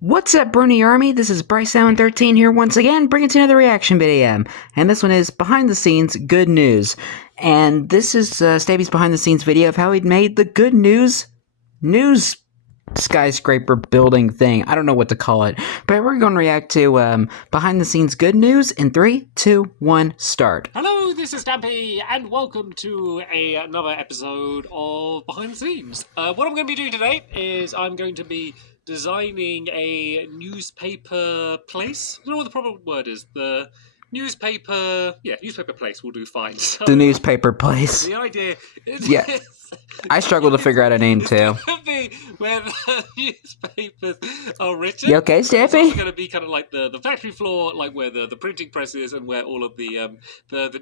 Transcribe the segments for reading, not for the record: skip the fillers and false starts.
What's up, Brony Army? This is BryceAllen13 here once again, bringing to another reaction video. And this one is behind the scenes good news. And this is Stampy's behind the scenes video of how he'd made the good news skyscraper building thing. I don't know what to call it, but we're going to react to behind the scenes good news in 3, 2, 1, start. Hello, this is Stampy, and welcome to another episode of Behind the Scenes. What I'm going to be doing today is I'm going to be designing a newspaper place. I don't know what the proper word is. The newspaper place will do fine. So, The newspaper place. the idea is... Yeah. I struggle to figure out a name too. It's going to be where the newspapers are written. You okay, It's Stampy? also going to be kind of like the factory floor, like where the printing press is and where all of the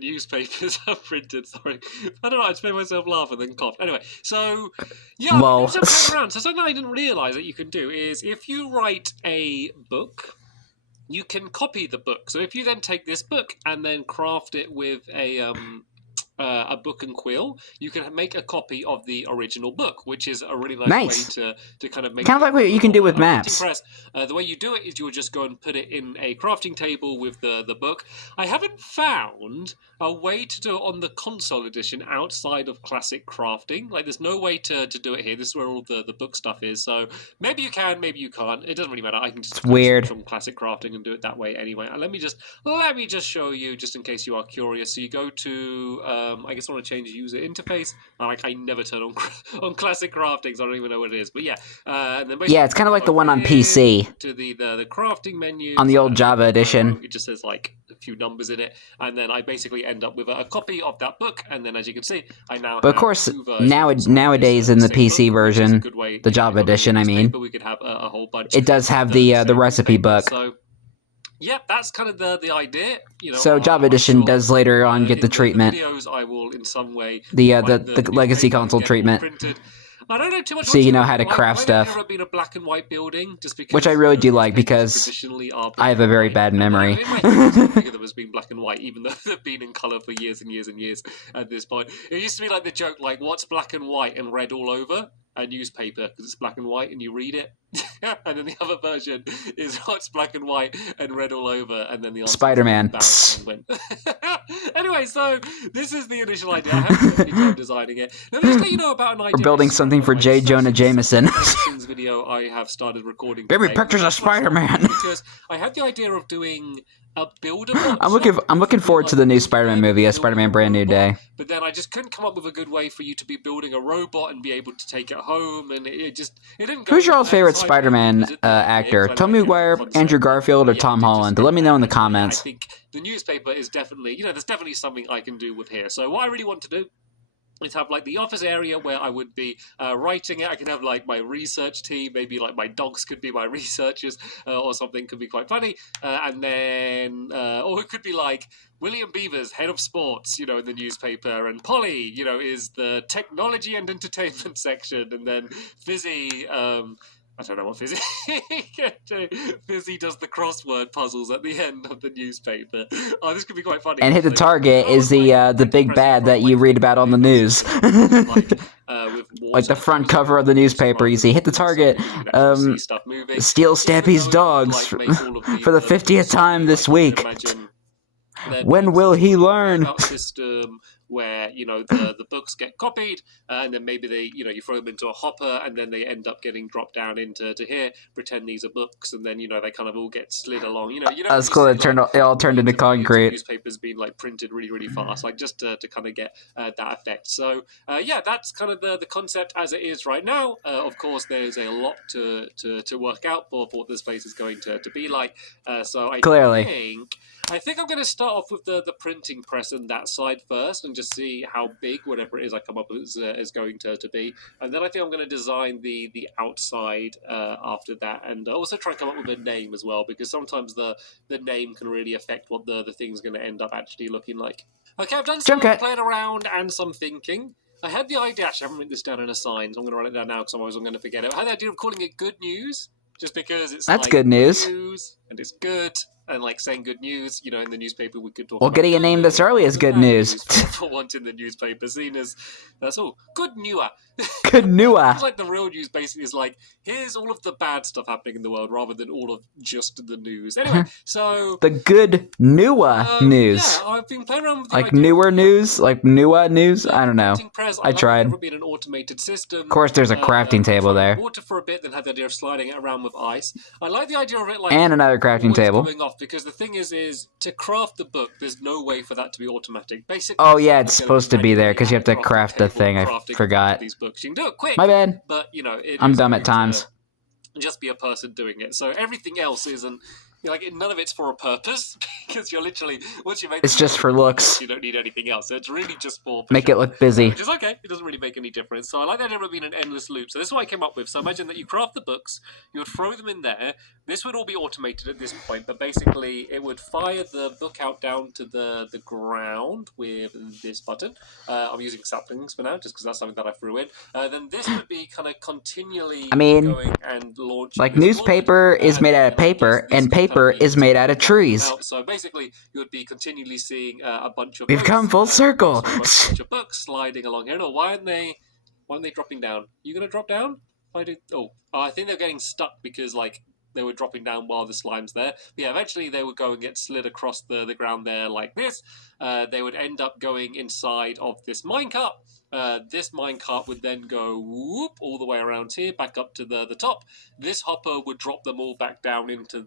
newspapers are printed. Sorry, I don't know. I just made myself laugh and then coughed. Anyway, so yeah, Lol. so playing around. So something I didn't realise that you can do is if you write a book, you can copy the book. So if you then take this book and then craft it with a book and quill, you can make a copy of the original book, which is a really nice way to kind of make kind of like what you can do with maps. Press. The way you do it is you would just go and put it in a crafting table with the book. I haven't found a way to do it on the console edition outside of classic crafting. Like there's no way to do it here. This is where all the book stuff is. So maybe you can, maybe you can't. It doesn't really matter. I can just weird from classic crafting and do it that way anyway. And let me just show you, just in case you are curious. So you go to I guess I want to change the user interface. Like I never turn on classic crafting, so I don't even know what it is. But yeah, and then yeah, it's kind of like the one on PC. To the crafting menu on the old Java edition. It just says like a few numbers in it, and then I basically end up with a copy of that book. And then, as you can see, I now. But of course, nowadays in the PC version, the Java edition, I mean, we could have a whole bunch. It does have the recipe book. So. Yeah, that's kind of the idea. You know, so Java Edition does later on get the treatment. The videos I will in some way the legacy console treatment. I don't know too much. So you know how to craft stuff. Never been a black and white building, just because, which I really do like because I have a very bad memory. Them as being black and white, even though they've been in color for years and years and years. At this point, it used to be like the joke, like what's black and white and red all over? A newspaper, because it's black and white and you read it. And then the other version is what's black and white and red all over, and then the Spider-Man. Anyway, so this is the initial idea. I haven't really time designing it. Let me just let you know about an idea. We're building something for J. Jonah Jameson. Video I have started recording. Baby pictures of Spider-Man. Because I had the idea of doing a builder. I'm looking forward to the new Spider-Man movie, A Spider-Man Brand New Day. But then I just couldn't come up with a good way for you to be building a robot and be able to take it home, and it didn't go. Who's your favorite Spider-Man actor? Tobey Maguire, Andrew Garfield, or Tom Holland? Let me know in the comments. I think the newspaper is definitely, there's definitely something I can do with here. So what I really want to do is have like the office area where I would be writing it. I can have like my research team, maybe like my dogs could be my researchers, or something could be quite funny. And then, or it could be like William Beavers, head of sports, in the newspaper, and Polly, is the technology and entertainment section, and then Fizzy, I don't know what Fizzy Fizzy does the crossword puzzles at the end of the newspaper. Oh, this could be quite funny. And Hit the Target is the big bad that you read about on the news. Like the front cover of the newspaper, you see Hit the Target, steal Stampy's dogs for the 50th time this week. When will he learn? System where the books get copied, and then maybe they you throw them into a hopper, and then they end up getting dropped down into here. Pretend these are books, and then they kind of all get slid along. That's cool. It all turned into concrete. Newspapers being like printed really fast, like just to kind of get that effect. So yeah, that's kind of the concept as it is right now. Of course, there's a lot to work out for what this place is going to be like. So I think I'm going to start off with the printing press and that side first, and just see how big whatever it is I come up with is going to be. And then I think I'm going to design the outside after that, and also try and come up with a name as well, because sometimes the name can really affect what the thing's going to end up actually looking like. Okay, I've done some playing around and some thinking. I had the idea, actually I haven't written this down in a sign, so I'm going to write it down now because otherwise I'm going to forget it. I had the idea of calling it Good News, just because it's good news. And it's good. and like saying good news, you know, in the newspaper we could talk Well, about getting a good name this early is good bad news. for once in the newspaper, seen as that's all good newer. Good news. Seems like the real news basically is like, here's all of the bad stuff happening in the world rather than all of just the news. Anyway, so the good newer news. Yeah, I've been playing around with the like idea newer of, news, like newer news. I don't know. Press. I tried. It being an automated system. Of course, there's a crafting table there. Water for a bit, then had the idea of sliding it around with ice. I like the idea of it like and another crafting table going off, because the thing is to craft the book, there's no way for that to be automatic. Basically, oh yeah, it's supposed to be there because you have to craft the thing. I forgot. These books, you can do it quick. My bad. But you know, I'm dumb at times. Just be a person doing it. So everything else isn't. Like, none of it's for a purpose, because you're literally, once you make it's just for looks. You don't need anything else. So it's really just for make it look busy. Which is okay. It doesn't really make any difference. So I like the idea of it being an endless loop. So this is what I came up with. So imagine that you craft the books, you would throw them in there. This would all be automated at this point, but basically it would fire the book out down to the ground with this button. I'm using saplings for now, just because that's something that I threw in. Then this would be kind of continually going and launching. Like newspaper is made out of paper, and paper is made out of trees. So basically, you would be continually seeing a bunch of. We've come full circle. A bunch of books sliding along here. No, why aren't they dropping down? You gonna drop down? I think they're getting stuck because like they were dropping down while the slime's there. But yeah, eventually they would go and get slid across the ground there like this. They would end up going inside of this minecart. This minecart would then go whoop all the way around here, back up to the top. This hopper would drop them all back down into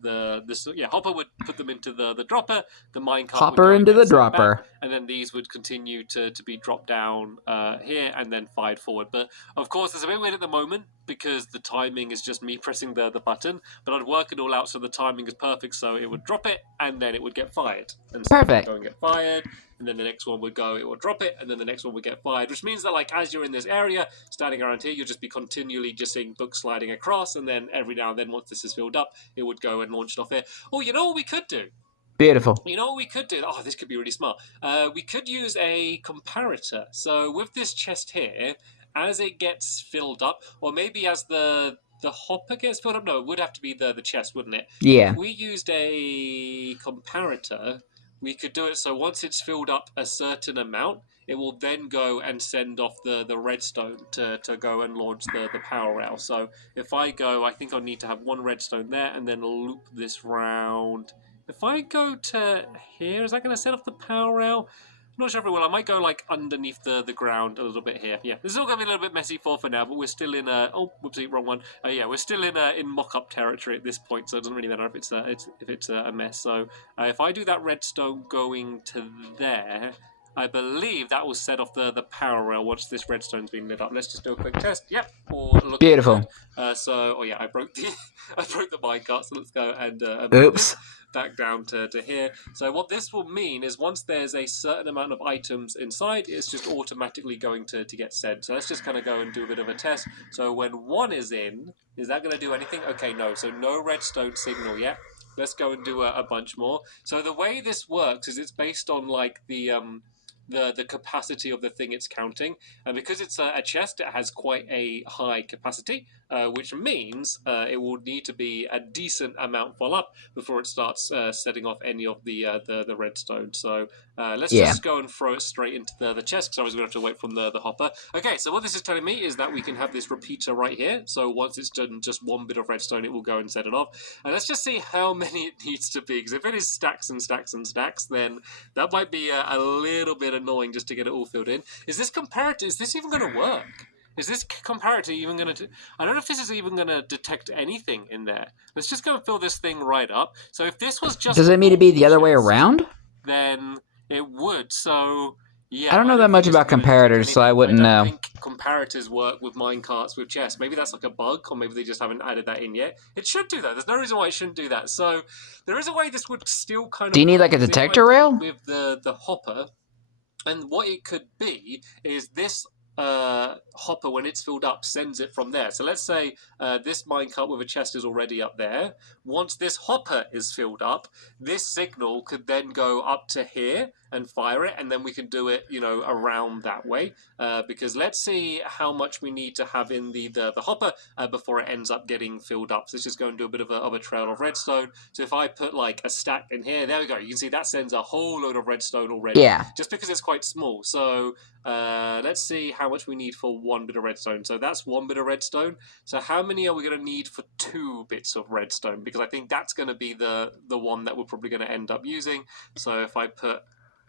hopper would put them into the dropper. The minecart hopper into the dropper. Back, and then these would continue to be dropped down here and then fired forward. But of course, there's a bit weird at the moment because the timing is just me pressing the button. But I'd work it all out so the timing is perfect. So it would drop it and then it would get fired. And so perfect. Go and get fired. And then the next one would go, it will drop it, and then the next one would get fired, which means that, like, as you're in this area, standing around here, you'll just be continually just seeing books sliding across, and then every now and then, once this is filled up, it would go and launch it off here. Oh, you know what we could do? Beautiful. You know what we could do? Oh, this could be really smart. We could use a comparator. So with this chest here, as it gets filled up, or maybe as the hopper gets filled up, no, it would have to be the chest, wouldn't it? Yeah. If we used a comparator, we could do it so once it's filled up a certain amount, it will then go and send off the redstone to go and launch the power rail. So if I go, I think I'll need to have one redstone there and then loop this round. If I go to here, is that going to set off the power rail? I'm not sure if it will. I might go like underneath the ground a little bit here. Yeah, this is all going to be a little bit messy for now, but we're still in oh, whoopsie, wrong one. Yeah, we're still in mock-up territory at this point, so it doesn't really matter if it's a mess. So if I do that redstone going to there, I believe that will set off the power rail once this redstone's been lit up. Let's just do a quick test. Yep, beautiful. Oh yeah, I broke the minecart. So let's go and oops. Back down to here. So what this will mean is once there's a certain amount of items inside, it's just automatically going to get sent. So let's just kind of go and do a bit of a test. So when one is in, is that going to do anything? Okay, no. So no redstone signal yet. Let's go and do a bunch more. So the way this works is it's based on like the capacity of the thing it's counting, and because it's a chest, it has quite a high capacity, which means it will need to be a decent amount full up before it starts setting off any of the redstone. So let's just go and throw it straight into the chest, because I was going to have to wait from the hopper. Okay, so what this is telling me is that we can have this repeater right here. So once it's done just one bit of redstone, it will go and set it off. And let's just see how many it needs to be, because if it is stacks and stacks and stacks, then that might be a little bit annoying just to get it all filled in. Is this comparator? Is this even going to work? Is this comparator even going to... I don't know if this is even going to detect anything in there. Let's just go and fill this thing right up. So if this was just... Does it mean to be the other way around? Then it would. So, yeah. I don't know that much about comparators, so I wouldn't know. I don't think comparators work with minecarts with chests. Maybe that's like a bug, or maybe they just haven't added that in yet. It should do that. There's no reason why it shouldn't do that. So there is a way this would still kind of... Do you need like a detector rail? With the hopper. And what it could be is this hopper, when it's filled up, sends it from there. So let's say this minecart with a chest is already up there. Once this hopper is filled up, this signal could then go up to here and fire it, and then we can do it, around that way. Because let's see how much we need to have in the hopper before it ends up getting filled up. So let's just go and do a bit of a trail of redstone. So if I put like a stack in here, there we go. You can see that sends a whole load of redstone already. Yeah. Just because it's quite small. So let's see how much we need for 1 bit of redstone. So that's 1 bit of redstone. So how many are we going to need for 2 bits of redstone? Because I think that's going to be the one that we're probably going to end up using. So if I put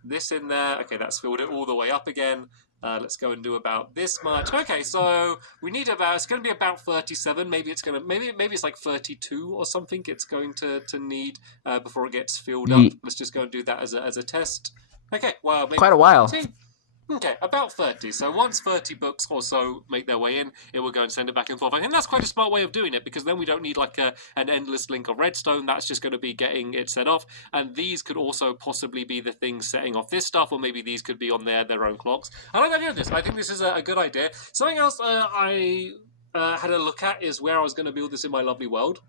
this in there, okay, that's filled it all the way up again. Let's go and do about this much. Okay, so we need about, it's going to be about 37. Maybe it's going to, maybe it's like 32 or something. It's going to need before it gets filled up. Let's just go and do that as a test. Okay, well, maybe quite a while. 30. Okay, about 30. So once 30 books or so make their way in, it will go and send it back and forth. I think that's quite a smart way of doing it, because then we don't need like an endless link of redstone. That's just going to be getting it set off. And these could also possibly be the things setting off this stuff, or maybe these could be on their own clocks. I like the idea of this. I think this is a good idea. Something else I had a look at is where I was going to build this in my lovely world.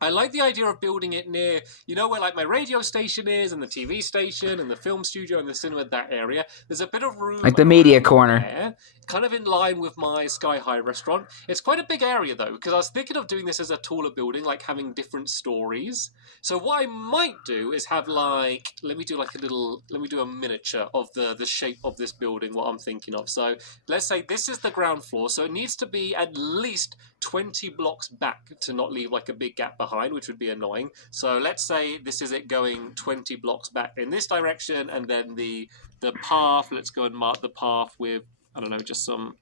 I like the idea of building it near, where like my radio station is, and the TV station, and the film studio, and the cinema, that area. There's a bit of room, like the media corner there, kind of in line with my Sky High restaurant. It's quite a big area though, because I was thinking of doing this as a taller building, like having different stories. So what I might do is have like, let me do a miniature of the shape of this building, what I'm thinking of. So let's say this is the ground floor, so it needs to be at least 20 blocks back to not leave like a big gap behind, which would be annoying. So let's say this is it going 20 blocks back in this direction, and then the path, let's go and mark the path with, I don't know, just some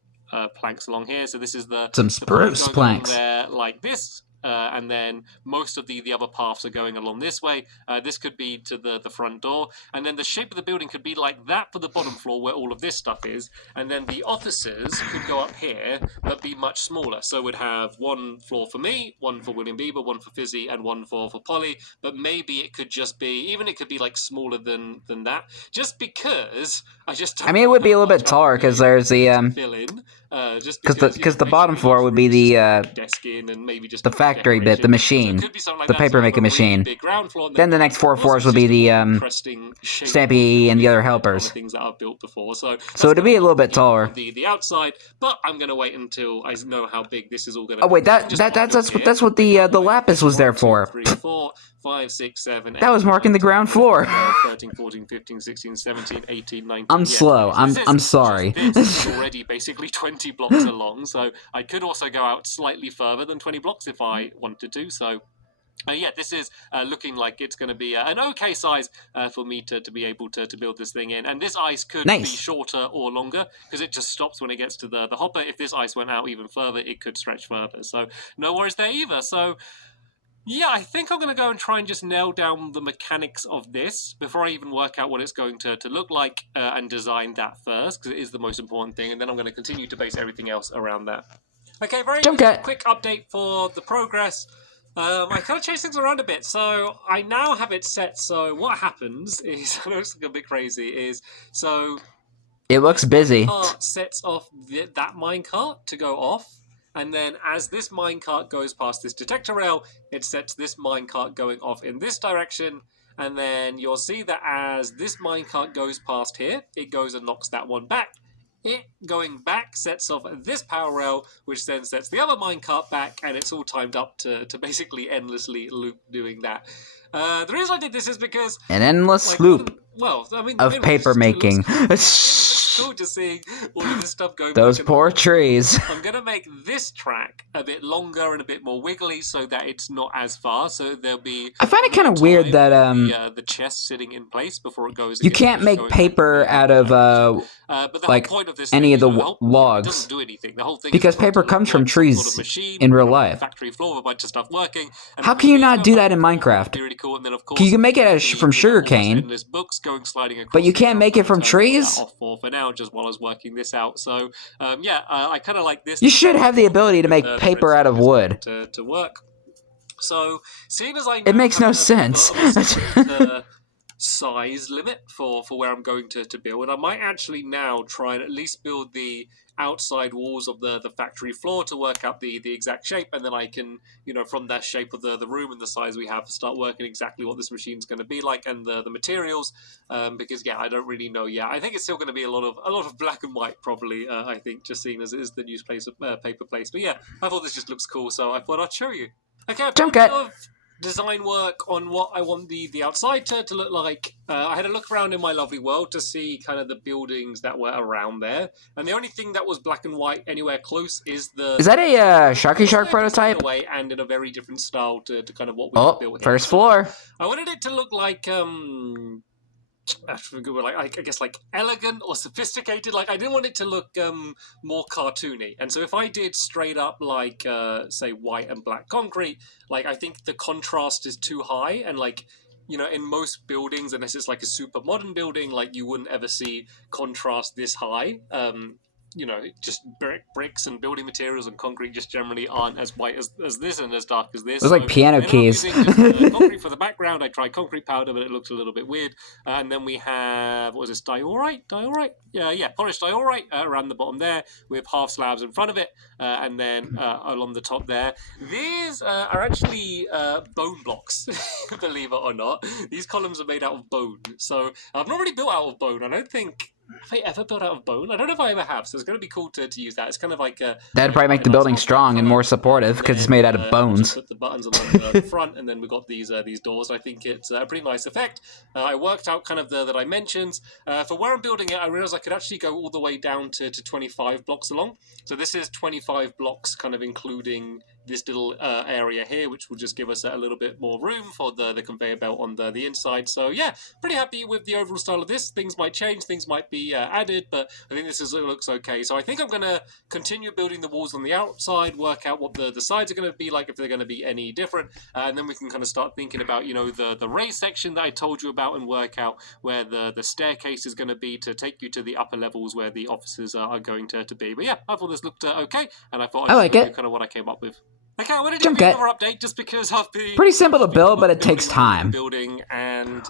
planks along here. So this is some spruce planks there, like this. And then most of the other paths are going along this way. This could be to the front door. And then the shape of the building could be like that for the bottom floor where all of this stuff is. And then the offices could go up here, but be much smaller. So we'd have 1 floor for me, 1 for William Bieber, 1 for Fizzy, and 1 for Polly. But maybe it could just be, even it could be like smaller than that. Just because I just don't, I mean, it would be a little bit taller because there's the fill in. Because the bottom floor would be the desk in, and maybe just the factory bit, the machine, so like the paper making machine. Then the next 4 floors would be the Stampy and the other helpers. Things that I've built before. So it'd be a little bit taller. The outside, but I'm going to wait until I know how big this is all going to. Oh wait, that's what the lapis was there for. 3, 4, 5, 6, 7, 8, that was marking the ground floor. 13, 14, 15, 16, 17, 18, 19. I'm slow. I'm sorry. This is already basically 20 blocks along, so I could also go out slightly further than 20 blocks if I wanted to. So yeah, this is looking like it's going to be an okay size for me to be able to build this thing in. And this ice could be shorter or longer, because it just stops when it gets to the hopper. If this ice went out even further, it could stretch further. So no worries there either. So yeah, I think I'm going to go and try and just nail down the mechanics of this before I even work out what it's going to look like and design that first, because it is the most important thing. And then I'm going to continue to base everything else around that. Okay, very quick update for the progress. I kind of changed things around a bit. So I now have it set. So what happens is, I know it's a bit crazy, is so it looks busy. Sets off that minecart to go off. And then as this minecart goes past this detector rail, it sets this minecart going off in this direction. And then you'll see that as this minecart goes past here, it goes and knocks that one back. It going back sets off this power rail, which then sets the other minecart back, and it's all timed up to basically endlessly loop doing that. The reason I did this is because an endless loop of paper making. Cool to see all of this stuff going. Those poor trees. I'm gonna make this track a bit longer and a bit more wiggly so that it's not as fast. So there'll be. I find it kind of weird that the chest sitting in place before it goes. You can't make paper out of like any of the logs. Doesn't do anything. The whole thing because paper comes from trees in real life. Factory floor, a bunch of stuff working. How can you not do that in Minecraft? Really cool. And then, of course, you can make it from sugarcane, but you can't make it from trees. For now, just while I was working this out. So yeah, I kind of like this. You should have the ability to make paper out of wood to work. So seeing as I know it makes no sense. size limit for where I'm going to build. And I might actually now try and at least build the outside walls of the factory floor to work out the exact shape, and then I can, from that shape of the room and the size we have, start working exactly what this machine's going to be like and the materials. Because I don't really know yet. I think it's still going to be a lot of black and white probably. I think just seeing as it is the paper place. But yeah, I thought this just looks cool, so I thought I'd show you. Okay, I've done a bit of design work on what I want the outside to look like. I had a look around in my lovely world to see kind of the buildings that were around there, and the only thing that was black and white anywhere close is the... Is that a Sharky Shark prototype? Away and in a very different style to kind of what we built here. First floor. I wanted it to look like I guess like elegant or sophisticated. Like I didn't want it to look more cartoony. And so if I did straight up like say white and black concrete, like I think the contrast is too high, and like in most buildings, unless it's like a super modern building, like you wouldn't ever see contrast this high. Just bricks and building materials and concrete just generally aren't as white as this and as dark as this. It was like piano keys. Concrete for the background. I tried concrete powder, but it looks a little bit weird. And then we have, what is this, diorite? Yeah, polished diorite around the bottom there with half slabs in front of it. And then along the top there. These are actually bone blocks, believe it or not. These columns are made out of bone. So I've not really built out of bone. I don't think... Have I ever built out of bone? I don't know if I ever have, so it's going to be cool to use that. It's kind of like... That'd probably make the building strong and more supportive, because it's made out of bones. Put the buttons along the front, and then we've got these doors. I think it's a pretty nice effect. I worked out kind of the dimensions. For where I'm building it, I realised I could actually go all the way down to 25 blocks along. So this is 25 blocks, kind of including this little area here, which will just give us a little bit more room for the conveyor belt on the inside. So yeah, pretty happy with the overall style of this. Things might change, things might be added, but I think this looks okay. So I think I'm going to continue building the walls on the outside, work out what the sides are going to be like, if they're going to be any different, and then we can kind of start thinking about, the raised section that I told you about, and work out where the staircase is going to be to take you to the upper levels where the offices are going to be. But yeah, I thought this looked okay, and I thought I'd show you kind of what I came up with. Okay, I wanted to give you another update just because I've been... Pretty simple to build, but it takes time. Building and...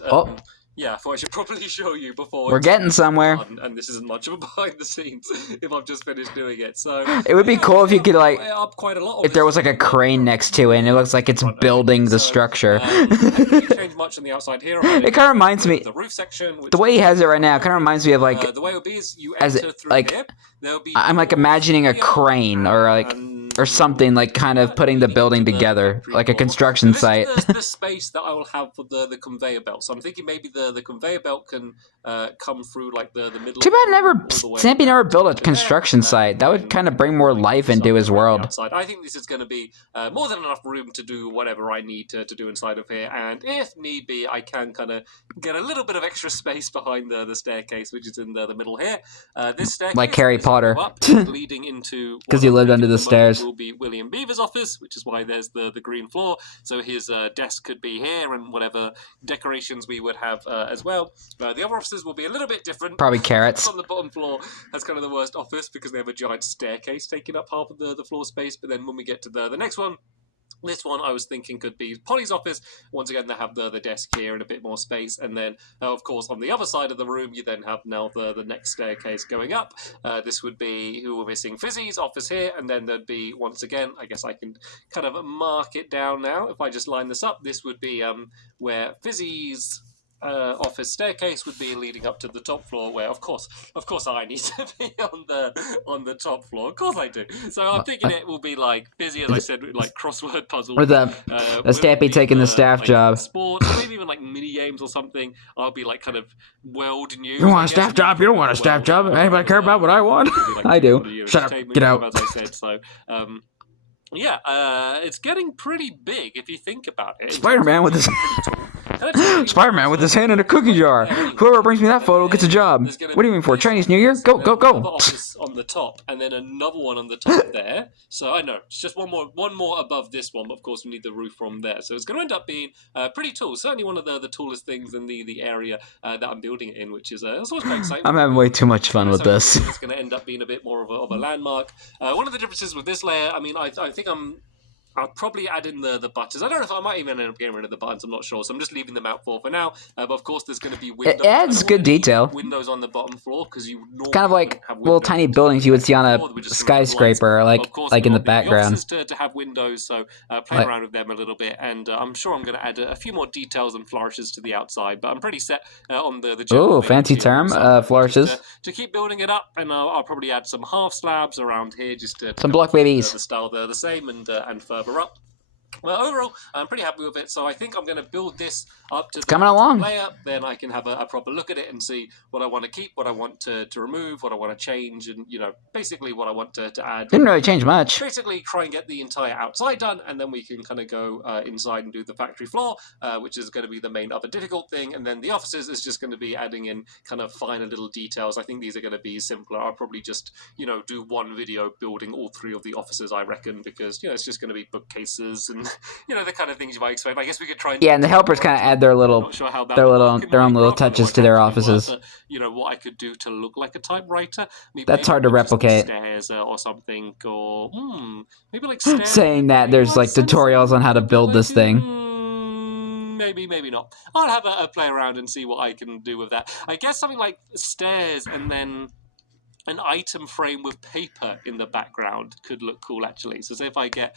yeah, I thought I should probably show you before... We're getting somewhere. And this isn't much of a behind the scenes if I've just finished doing it, so... It would be cool if you could, like... Up quite a lot if there was, like, a crane next to it, and it looks like it's building the structure. I didn't change much on the outside here. It kind of reminds me... The roof section... The way he has it right now kind of reminds me of, like... the way it would be is you enter through here. There'll be... I'm, like, imagining a crane, or, like... or something, like kind of putting the building together, like a construction site. This is the space that I will have for the conveyor belt. So I'm thinking maybe the conveyor belt can come through like the middle. Too bad Stampy never built a construction site. That would kind of bring more life into his world. I think this is going to be more than enough room to do whatever I need to do inside of here. And if need be, I can kind of get a little bit of extra space behind the staircase, which is in the middle here. This staircase, like Harry Potter, leading into because you lived under the stairs. Will be William Beaver's office, which is why there's the green floor. So his desk could be here, and whatever decorations we would have as well. The other offices will be a little bit different. Probably carrots. On the bottom floor has kind of the worst office because they have a giant staircase taking up half of the floor space. But then when we get to the next one, this one I was thinking could be Polly's office. Once again, they have the desk here and a bit more space. And then, of course, on the other side of the room, you then have now the next staircase going up. This would be, who we're missing, Fizzy's office here. And then there'd be, once again, I guess I can kind of mark it down now. If I just line this up, this would be where Fizzy's... office staircase would be leading up to the top floor, where of course I need to be on the top floor. Of course I do. So I'm thinking it will be like busy, as I said, like crossword puzzles. Or the Stampy taking the staff job. Sports, maybe even like mini games or something. I'll be like kind of world news. You want a staff job? You don't want a staff job. Anybody care about what I want? Like I do. Shut up. Get out. As I said, so. Yeah, it's getting pretty big if you think about it. Spider-Man with his Spider-Man with his hand in a cookie jar. Whoever brings me that photo gets a job. What do you mean for Chinese New Year? Go, go, go. Office on the top, and then another one on the top there. So I know it's just one more above this one. But of course, we need the roof from there. So it's going to end up being pretty tall. Certainly one of the tallest things in the area that I'm building it in, which is it's always quite exciting. I'm having way too much fun with this. It's going to end up being a bit more of a landmark. One of the differences with this layer, I mean, I think I'll probably add in the buttons. I don't know if I might even end up getting rid of the buttons. I'm not sure. So I'm just leaving them out for now. But of course, there's going to be windows. It adds good detail. Windows on the bottom floor because you normally kind of like have little tiny buildings you would see on a skyscraper, of course, like in the the background. offices to have windows, so playing around with them a little bit, and I'm sure I'm going to add a few more details and flourishes to the outside. But I'm pretty set on the general. Oh, fancy term, flourishes. To keep building it up, and I'll probably add some half slabs around here just to some block babies. The style the same and further up. Well, overall, I'm pretty happy with it, so I think I'm going to build this up to coming along. Layer. Then I can have a proper look at it and see what I want to keep, what I want to remove, what I want to change, and, you know, basically what I want to add. Didn't really change much. Basically, try and get the entire outside done, and then we can kind of go inside and do the factory floor, which is going to be the main other difficult thing, and then the offices is just going to be adding in kind of finer little details. I think these are going to be simpler. I'll probably just, you know, do one video building all 3 of the offices, I reckon, because, you know, it's just going to be bookcases and, you know, the kind of things you might expect. I guess we could try and... Yeah, and the helpers kind of add their little, their own little touches to their offices. But, you know, what I could do to look like a typewriter. That's hard to replicate. Stairs or something, or maybe like stairs. Saying that, there's like tutorials on how to build this thing. Maybe not. I'll have a play around and see what I can do with that. I guess something like stairs and then an item frame with paper in the background could look cool, actually. So say if I get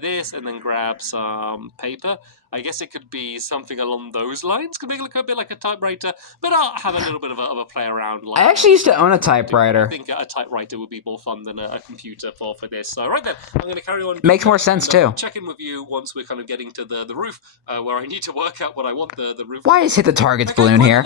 this and then grab some paper, I guess it could be something along those lines. Could make it look a bit like a typewriter, but I'll have a little bit of a play around. Like I actually used to own a typewriter. I think a typewriter would be more fun than a computer for this. So right then, I'm going to carry on. Makes more sense too. Check in with you once we're kind of getting to the roof, where I need to work out what I want the roof. Why is hit the target's balloon here?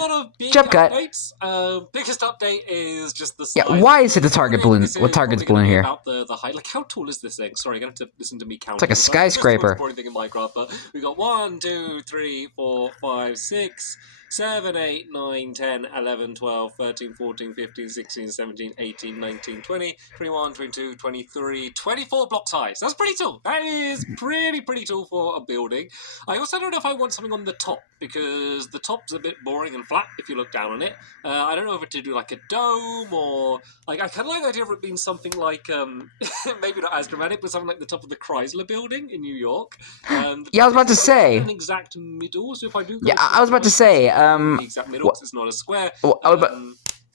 Jump cut. Biggest update is just the size. Yeah, why is it the target balloon? What target's balloon here? About the height. Like, how tall is this thing? Sorry, you're going to have to listen to me count. It's like a skyscraper. Thing in Minecraft, but we got 1, 2, 3, 4, 5, 6, 7, 8, 9, 10, 11, 12, 13, 14, 15, 16, 17, 18, 19, 20, 21, 22, 23, 24 blocks high. So that's pretty tall. That is pretty tall for a building. I also don't know if I want something on the top, because the top's a bit boring and flat if you look down on it. I don't know if to do like a dome or... Like, I kind of like the idea of it being something like... maybe not as dramatic, but something like the top of the Chrysler building in New York. Yeah, I was about to say... An exact middle, so if I do... Yeah, I was about to say... the exact middle, it's not a square.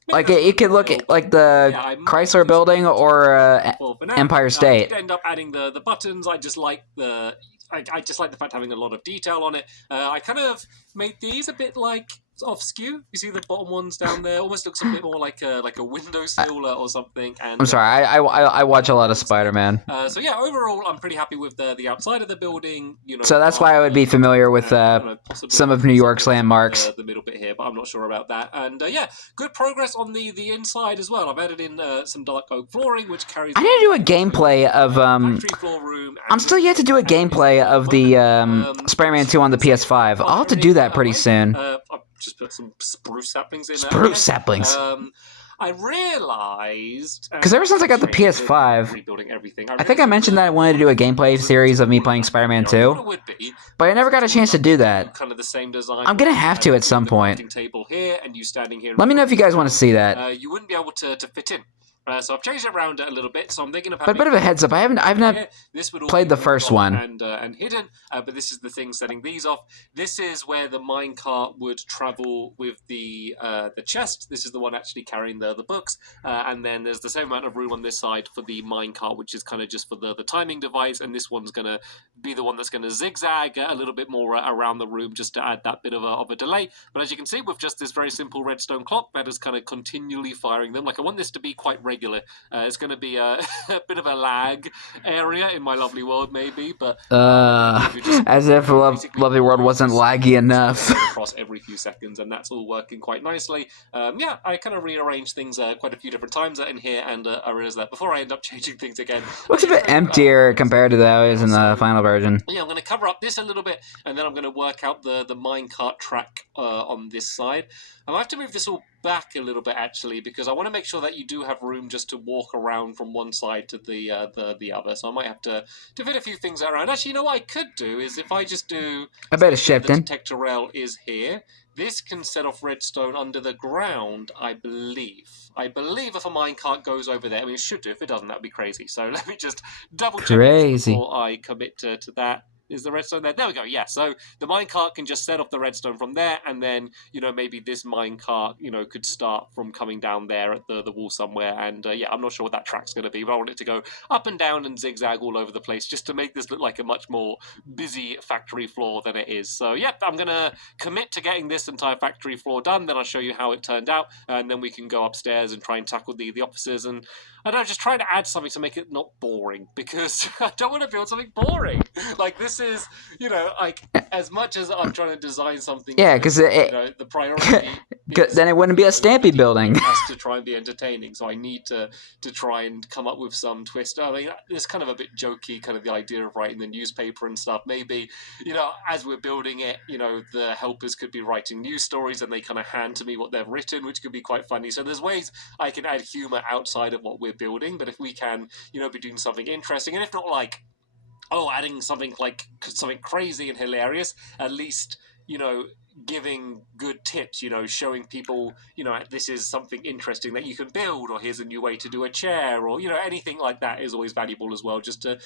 Like it could look like the Chrysler building or Empire State. I did end up adding the buttons. I just like the fact of having a lot of detail on it. I kind of made these a bit like off skew. You see the bottom ones down there? Almost looks a bit more like a windowsill or something. And I'm sorry, I watch a lot of Spider-Man. So yeah, overall, I'm pretty happy with the outside of the building. You know, so that's why I would be familiar with some of New York's landmarks. The middle bit here, but I'm not sure about that. And yeah, good progress on the inside as well. I've added in some dark oak flooring, which carries. I need to do a gameplay of floor room. I'm still yet to do a gameplay of the Spider-Man 2 on the PS5. I'll have to do that pretty soon. Just put some spruce saplings in there. Spruce saplings. I realized because ever since I got the PS5, rebuilding everything. I think I mentioned that I wanted to do a gameplay series of me playing Spider-Man 2, but I never got a chance to do that. Kind of the same design. I'm gonna have to at some point. Table here and you standing here. Let me know if you guys want to see that. You wouldn't be able to fit in. So I've changed it around a little bit. So I'm thinking of. But a bit of a heads up, I've not played the first one. And hidden. But this is the thing setting these off. This is where the minecart would travel with the chest. This is the one actually carrying the books. And then there's the same amount of room on this side for the minecart, which is kind of just for the timing device. And this one's gonna be the one that's gonna zigzag a little bit more around the room just to add that bit of a delay. But as you can see, with just this very simple redstone clock, that is kind of continually firing them. Like I want this to be quite regular. It's going to be a bit of a lag area in my lovely world, maybe, but as if lovely world wasn't laggy enough. Across every few seconds, and that's all working quite nicely. Yeah, I kind of rearranged things quite a few different times in here, and I realized that before I end up changing things again. Looks a bit emptier compared to those in the final version. Yeah, I'm going to cover up this a little bit, and then I'm going to work out the minecart track on this side. I might have to move this all back a little bit, actually, because I want to make sure that you do have room just to walk around from one side to the other. So I might have to fit a few things around. Actually, you know what I could do is if I just do... I bet a shift in. The detector rail is here. this can set off redstone under the ground, I believe. I believe if a minecart goes over there, I mean, it should do. If it doesn't, that would be crazy. So let me just double check this Crazy. before I commit to that. Is the redstone there? There we go. Yeah. So the minecart can just set off the redstone from there, and then maybe this minecart could start from coming down there at the wall somewhere. And yeah, I'm not sure what that track's going to be, but I want it to go up and down and zigzag all over the place just to make this look like a much more busy factory floor than it is. So yeah, I'm gonna commit to getting this entire factory floor done. Then I'll show you how it turned out, and then we can go upstairs and try and tackle the offices and. I don't know, just trying to add something to make it not boring, because I don't want to build something boring. Like, this is, like, as much as I'm trying to design something, yeah, because the priority then it wouldn't be a Stampy building. It has to try and be entertaining, so I need to try and come up with some twist. I mean, it's kind of a bit jokey, kind of the idea of writing the newspaper and stuff. Maybe, as we're building it, the helpers could be writing news stories and they kind of hand to me what they've written, which could be quite funny. So there's ways I can add humor outside of what we're building, but if we can, be doing something interesting, and if not like, adding something crazy and hilarious, at least, giving good tips, showing people, this is something interesting that you can build, or here's a new way to do a chair, or, anything like that is always valuable as well. Just to,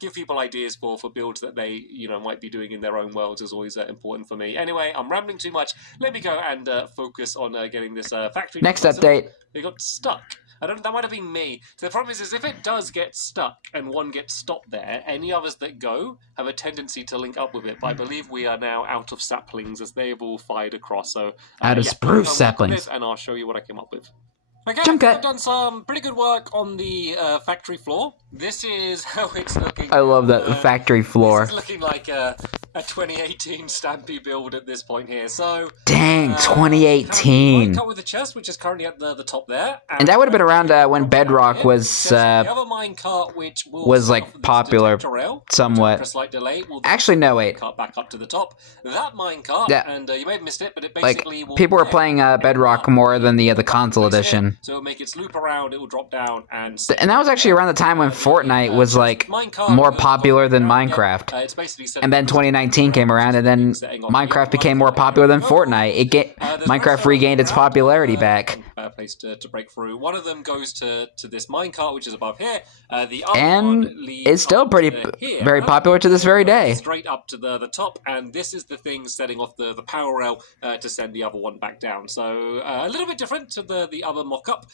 give people ideas for builds that they, might be doing in their own worlds is always important for me. Anyway, I'm rambling too much. Let me go and focus on getting this factory. Next update. It got stuck. I don't. That might have been me. So the problem is if it does get stuck and one gets stopped there, any others that go have a tendency to link up with it. But I believe we are now out of saplings as they have all fired across. So out of spruce saplings, and I'll show you what I came up with. Okay, I've done some pretty good work on the factory floor. This is how it's looking. I love that factory floor. This is looking like a 2018 Stampy build at this point here. So dang, 2018. Minecart with the chest, which is currently at the top there, and that would have been around when Bedrock was the other minecart, which was like popular somewhat. Slight delay, actually, no, wait. Back up to the top. That minecart, and you may have missed it, but it basically people were playing Bedrock more than the console edition. So it'll make its loop around, it will drop down, and that was actually around the time when Fortnite was like more popular than Minecraft. It's basically and then 2019 came around, and then Minecraft became more popular than Fortnite. Minecraft regained its popularity back. Place to break through. One of them goes to this minecart, which is above here. The other and one leads it's still very popular to this very day. Straight up to the top, and this is the thing setting off the power rail to send the other one back down. So a little bit different to the other mock-up,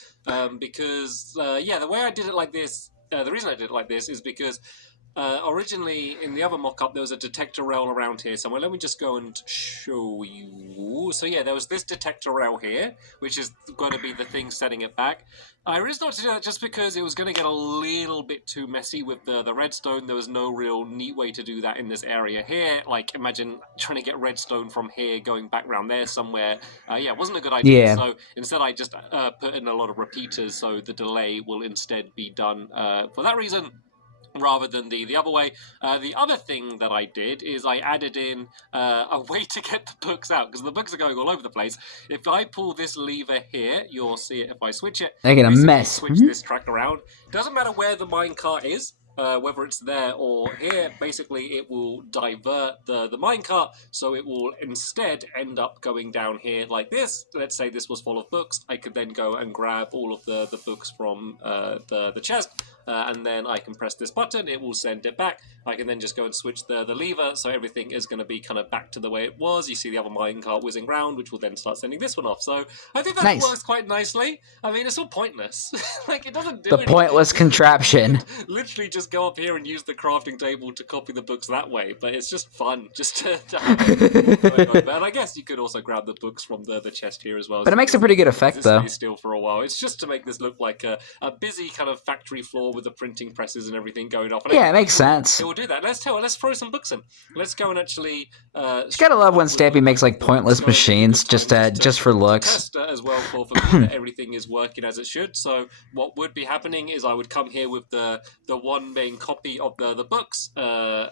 because the way I did it like this, the reason I did it like this is because originally, in the other mock-up, there was a detector rail around here somewhere. Let me just go and show you. So yeah, there was this detector rail here, which is going to be the thing setting it back. I realized not to do that just because it was going to get a little bit too messy with the redstone. There was no real neat way to do that in this area here. Like, imagine trying to get redstone from here going back around there somewhere. It wasn't a good idea. Yeah. So instead, I just put in a lot of repeaters, so the delay will instead be done for that reason, rather than the other way. The other thing that I did is I added in a way to get the books out, because the books are going all over the place. If I pull this lever here, you'll see it if I switch it. They're gonna mess. Switch this track around. Doesn't matter where the minecart is. Whether it's there or here, basically it will divert the minecart, so it will instead end up going down here like this. Let's say this was full of books. I could then go and grab all of the books from the chest, and then I can press this button, it will send it back. I can then just go and switch the lever, so everything is going to be kind of back to the way it was. You see the other minecart whizzing around, which will then start sending this one off. So I think that works quite nicely. I mean, it's all pointless. Like, it doesn't do anything. Pointless contraption. Literally just go up here and use the crafting table to copy the books that way, but it's just fun just to and I guess you could also grab the books from the chest here as well. But it makes a pretty good effect, though. Stay still for a while. It's just to make this look like a busy kind of factory floor with the printing presses and everything going off. And yeah, it makes sense. It will do that. Let's throw some books in. Let's go and actually. You gotta love when Stampy makes like pointless machines just for looks. Test as well for that everything is working as it should. So what would be happening is I would come here with the one main copy of the books, the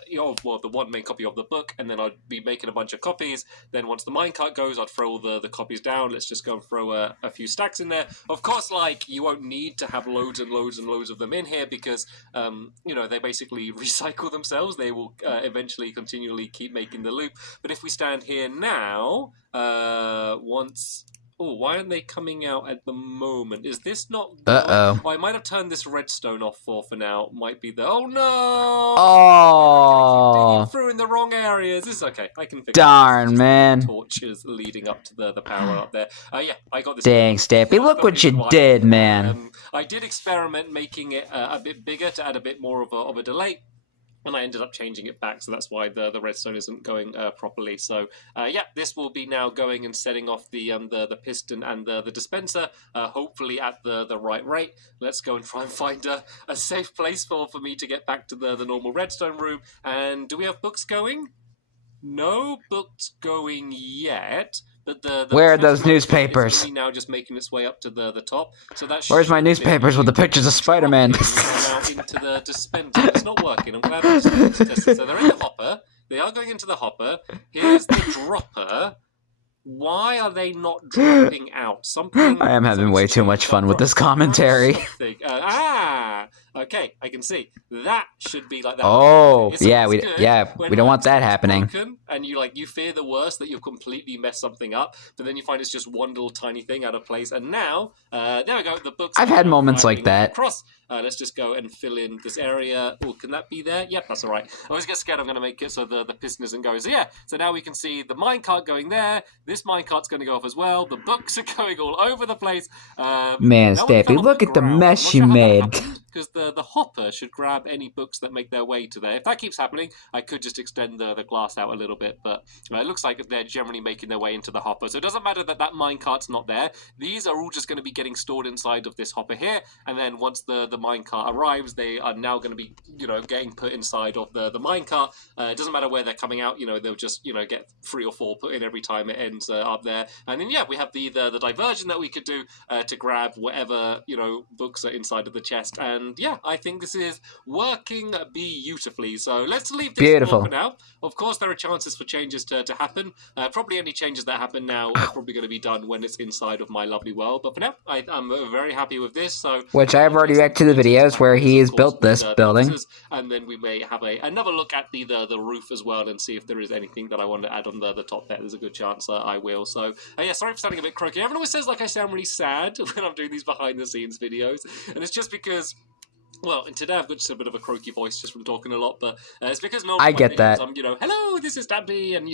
one main copy of the book, and then I'd be making a bunch of copies. Then once the minecart goes, I'd throw all the copies down. Let's just go and throw a few stacks in there. Of course, like, you won't need to have loads and loads and loads of them in here. here because, they basically recycle themselves. They will eventually continually keep making the loop. But if we stand here now, once... Oh, why aren't they coming out at the moment? Is this not going? Uh-oh. Well, I might have turned this redstone off for now. Might be the... Oh, no! Oh! Keep through in the wrong areas. This is okay. I can fix Darn, this. man. Torches leading up to the power up there. Yeah, I got this. Dang, Stampy, look what you did, man. I did experiment making it a bit bigger to add a bit more of a delay. And I ended up changing it back, so that's why the redstone isn't going properly. So, yeah, this will be now going and setting off the piston and the dispenser, hopefully at the right rate. Let's go and try and find a safe place for me to get back to the normal redstone room. And do we have books going? No books going yet. But the where are those newspapers? Only now just making its way up to the top. So that where's my newspapers with the pictures of Spider-Man? Now into the dispenser. It's not working. I'm glad I just tested. So they're in the hopper. They are going into the hopper. Here's the dropper. Why are they not dropping out? Something. I am having way too much fun with this commentary. Okay, I can see. That should be like that. Oh, yeah, we don't want that happening. And you fear the worst, that you'll completely mess something up, but then you find it's just one little tiny thing out of place. And now, there we go. The books. I've had moments like that. Across. Let's just go and fill in this area. Oh, can that be there? Yep, that's all right. I always get scared I'm going to make it so the piston isn't going. So yeah, so now we can see the minecart going there. This minecart's going to go off as well. The books are going all over the place. Man, Stampy, look at the mess you made. Because the hopper should grab any books that make their way to there. If that keeps happening, I could just extend the glass out a little bit, but it looks like they're generally making their way into the hopper. So it doesn't matter that minecart's not there. These are all just going to be getting stored inside of this hopper here, and then once the minecart arrives, they are now going to be, getting put inside of the minecart. It doesn't matter where they're coming out, they'll just, get 3 or 4 put in every time it ends up there. And then, yeah, we have the diversion that we could do to grab whatever, books are inside of the chest. And yeah, I think this is working beautifully. So let's leave this for now. Of course, there are chances for changes to happen. Probably any changes that happen now are probably going to be done when it's inside of my lovely world. But for now, I'm very happy with this. So, which I have already reacted to the videos where he has built this building. And then we may have another look at the roof as well and see if there is anything that I want to add on the top there. There's a good chance I will. So, yeah, sorry for sounding a bit croaky. Everyone always says I sound really sad when I'm doing these behind-the-scenes videos. And it's just because... Well, and today I've got just a bit of a croaky voice just from talking a lot, but it's because I get that. I'm, hello, this is Stampy, and,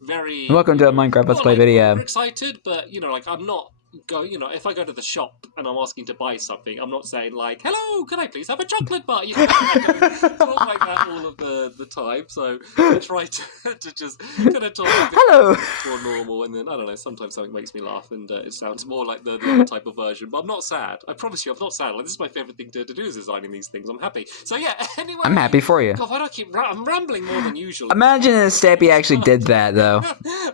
very... Welcome to a Minecraft Let's Play video. I'm excited, but, I'm not... if I go to the shop and I'm asking to buy something, I'm not saying hello, can I please have a chocolate bar? I don't talk like that all of the time, so I try to just kind of talk a bit more normal, and then, I don't know, sometimes something makes me laugh, and it sounds more like the other type of version, but I'm not sad. I promise you, I'm not sad. This is my favourite thing to do, is designing these things. I'm happy. So yeah, anyway. I'm happy for you. God, why do I keep... I'm rambling more than usual. Imagine if Stampy actually did that, though.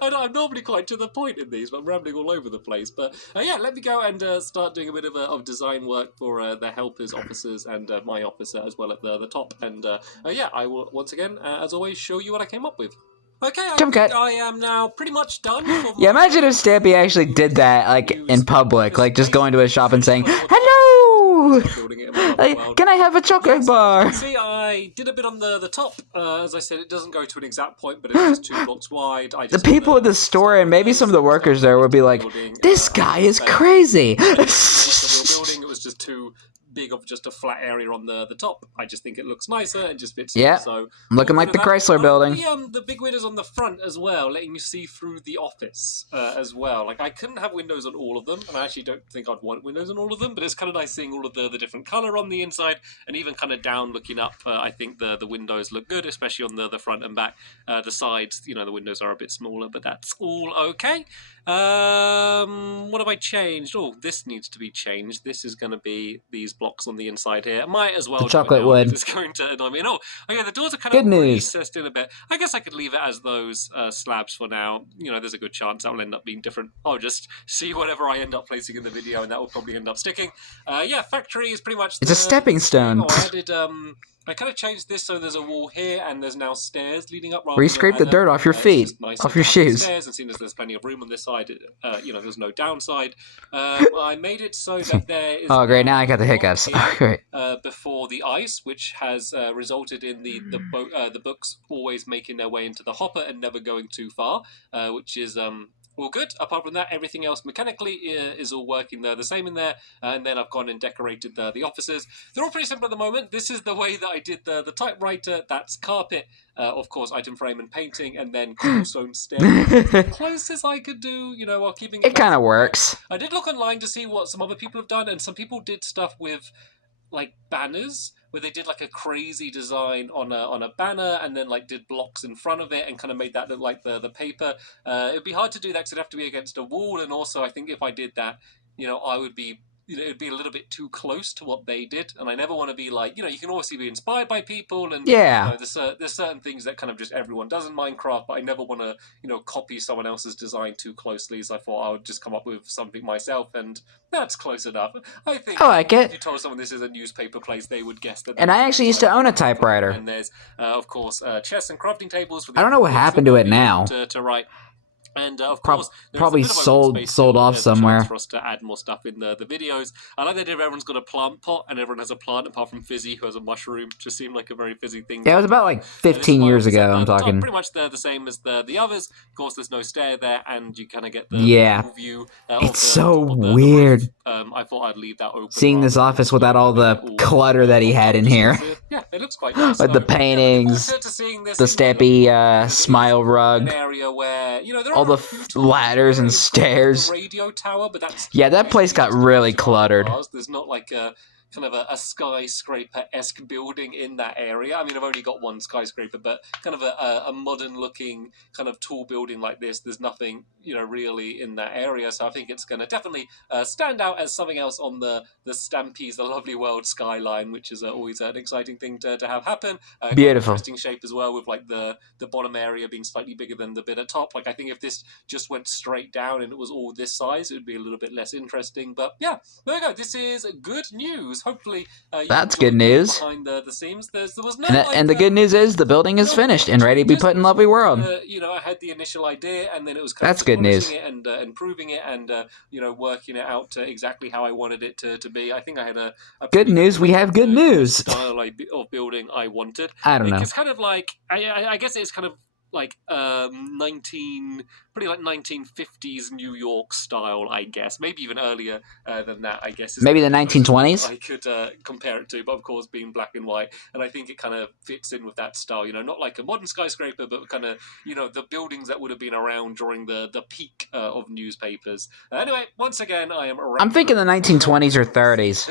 I'm normally quite to the point in these, but I'm rambling all over the place, but... yeah, let me go and start doing a bit of design work for the helpers, officers, and my officer as well at the top. And yeah, I will once again, as always, show you what I came up with. Okay, I am now pretty much done. Yeah, imagine if Stampy actually did that, in public, just going to a shop and saying, "Hello! Can I have a chocolate bar?" See, I did a bit on the top. As I said, it doesn't go to an exact point, but it's just 2 blocks wide. The people at the store and maybe some of the workers there would be like, "This guy is crazy." Building, it was just too big of just a flat area on the top. I just think it looks nicer and just fits in. So looking like the Chrysler building. The big windows on the front as well, letting you see through the office as well. I couldn't have windows on all of them, and I actually don't think I'd want windows on all of them, but it's kind of nice seeing all of the different colour on the inside, and even kind of down looking up, I think the windows look good, especially on the front and back. The sides, the windows are a bit smaller, but that's all okay. What have I changed? Oh, this needs to be changed. This is going to be these blocks on the inside here. I might as well. The chocolate wood. It's going to annoy me. Oh, okay. The doors are kind of recessed in a bit. I guess I could leave it as those slabs for now. There's a good chance that will end up being different. I'll just see whatever I end up placing in the video, and that will probably end up sticking. Yeah, factory is pretty much. It's a stepping stone. I I kind of changed this so there's a wall here and there's now stairs leading up. Where you scrape the dirt off your feet, off your shoes. Stairs, and seeing as there's plenty of room on this side, there's no downside. I made it so that there is. Oh, great! Now I got the hiccups. Great. Before the ice, which has resulted in the books always making their way into the hopper and never going too far, which is all good. Apart from that, everything else mechanically is all working the same in there. And then I've gone and decorated the offices. They're all pretty simple at the moment. This is the way that I did the typewriter. That's carpet, of course, item frame and painting, and then cobblestone stairs. Close as I could do, while keeping it kind of works. I did look online to see what some other people have done, and some people did stuff with like banners where they did like a crazy design on a banner and then like did blocks in front of it and kind of made that look like the paper. It'd be hard to do that because it'd have to be against a wall, and also I think if I did that, I would be it'd be a little bit too close to what they did, and I never want to be like, you can obviously be inspired by people, and there's certain things that kind of just everyone does in Minecraft, but I never want to copy someone else's design too closely, so I thought I would just come up with something myself, and that's close enough. I think if you told someone this is a newspaper place, they would guess that. And I actually used to own a typewriter. And there's of course chests and crafting tables for the I don't know what happened to it now. To write. And of course, probably sold off somewhere for us to add more stuff in the videos. I like that everyone's got a plant pot and everyone has a plant apart from Fizzy, who has a mushroom. Just seemed like a very Fizzy thing. Yeah, it was about like 15 years ago. I'm talking pretty much the same as the others. Of course, there's no stair there, and you kind of get the view. It's so weird. I thought I'd leave that open. Seeing this office without all the clutter that he had in here. Yeah, it looks quite nice. With the paintings, the Stampy smile rug. An area where all the ladders and stairs. Radio tower, but that's that place got really cluttered. There's not like a kind of a skyscraper-esque building in that area. I mean, I've only got one skyscraper, but kind of a modern-looking kind of tall building like this, there's nothing, really in that area. So I think it's going to definitely stand out as something else on the Stampy's The Lovely World skyline, which is always an exciting thing to have happen. Beautiful. Interesting shape as well, with like the bottom area being slightly bigger than the bit at top. Like I think if this just went straight down and it was all this size, it would be a little bit less interesting. But yeah, there we go. This is good news. Hopefully, that's good news. Behind the scenes, there was no. And the good news is the building is finished and ready to be put in Lovely World. I had the initial idea, and then it was that's good news. It and improving it, and working it out exactly how I wanted it to be. I think I had a good news. We have good news. Style of building I wanted. I don't know. It's kind of like I guess it's kind of like 1950s New York style, I guess. Maybe even earlier than that, I guess. Maybe the 1920s? I could compare it to, but of course being black and white. And I think it kind of fits in with that style, not like a modern skyscraper, but kind of, the buildings that would have been around during the peak of newspapers. Anyway, once again, I'm thinking the 1920s or 30s.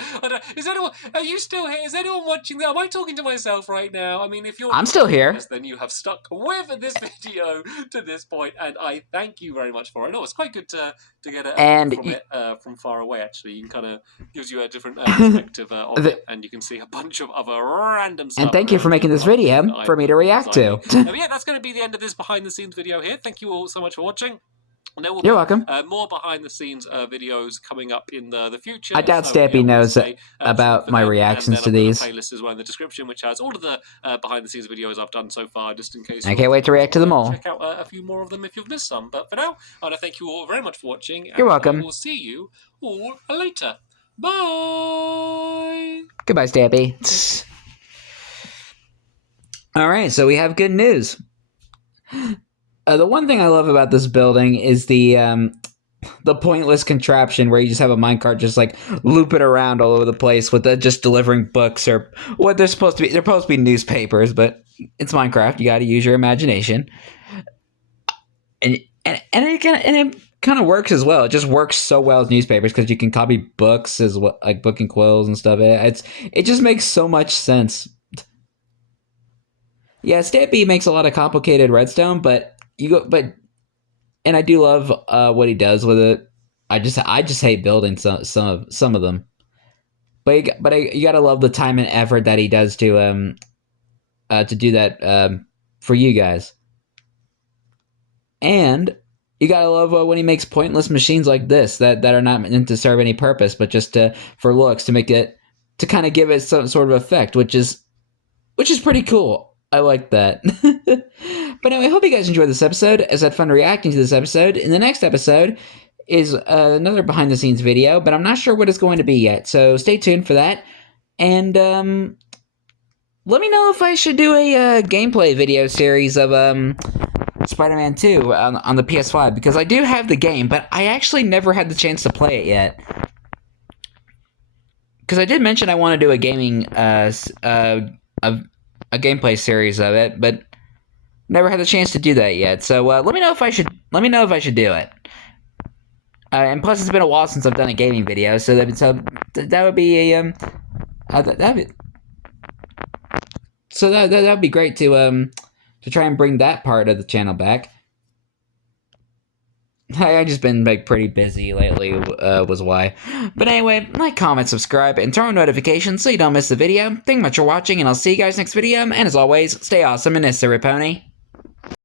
Are you still here? Is anyone watching that? Am I talking to myself right now? I mean, if you're... I'm still here. Then you have stuck with this video to this point, and I thank you very much for it. No, it's quite good to get it from far away. Actually, you can kind of gives you a different perspective of it, and you can see a bunch of other random stuff. And thank you for making this video for me to react to. Yeah, that's going to be the end of this behind the scenes video here. Thank you all so much for watching. You're welcome. More behind-the-scenes videos coming up in the future. I doubt Stampy knows about my reactions to these. I've got a playlist as well in the description, which has all of the behind-the-scenes videos I've done so far, just in case. I can't wait to react to them all. Check out a few more of them if you've missed some. But for now, I want to thank you all very much for watching. You're welcome. We'll see you all later. Bye. Goodbye, Stampy. All right, so we have good news. The one thing I love about this building is the pointless contraption where you just have a minecart just like loop it around all over the place with just delivering books or what they're supposed to be. They're supposed to be newspapers, but it's Minecraft. You got to use your imagination, and it kind of works as well. It just works so well as newspapers because you can copy books as well, like book and quills and stuff. It just makes so much sense. Yeah, Stampy makes a lot of complicated redstone, but and I do love what he does with it. I just hate building some of them. But you gotta love the time and effort that he does to do that for you guys. And you gotta love when he makes pointless machines like this that are not meant to serve any purpose, but just for looks, to make it, to kind of give it some sort of effect, which is which is pretty cool. I like that. But anyway, I hope you guys enjoyed this episode, as I had fun reacting to this episode. In the next episode is another behind the scenes video, but I'm not sure what it's going to be yet, so stay tuned for that. And let me know if I should do a gameplay video series of Spider-Man 2 on the PS5, because I do have the game, but I actually never had the chance to play it yet. Because I did mention I want to do a gaming a gameplay series of it, but never had the chance to do that yet. So let me know if I should do it. And plus, it's been a while since I've done a gaming video, so that would be a that would be great to try and bring that part of the channel back. I've just been like pretty busy lately, was why. But anyway, like, comment, subscribe, and turn on notifications so you don't miss the video. Thank you much for watching, and I'll see you guys next video. And as always, stay awesome and necessary, pony.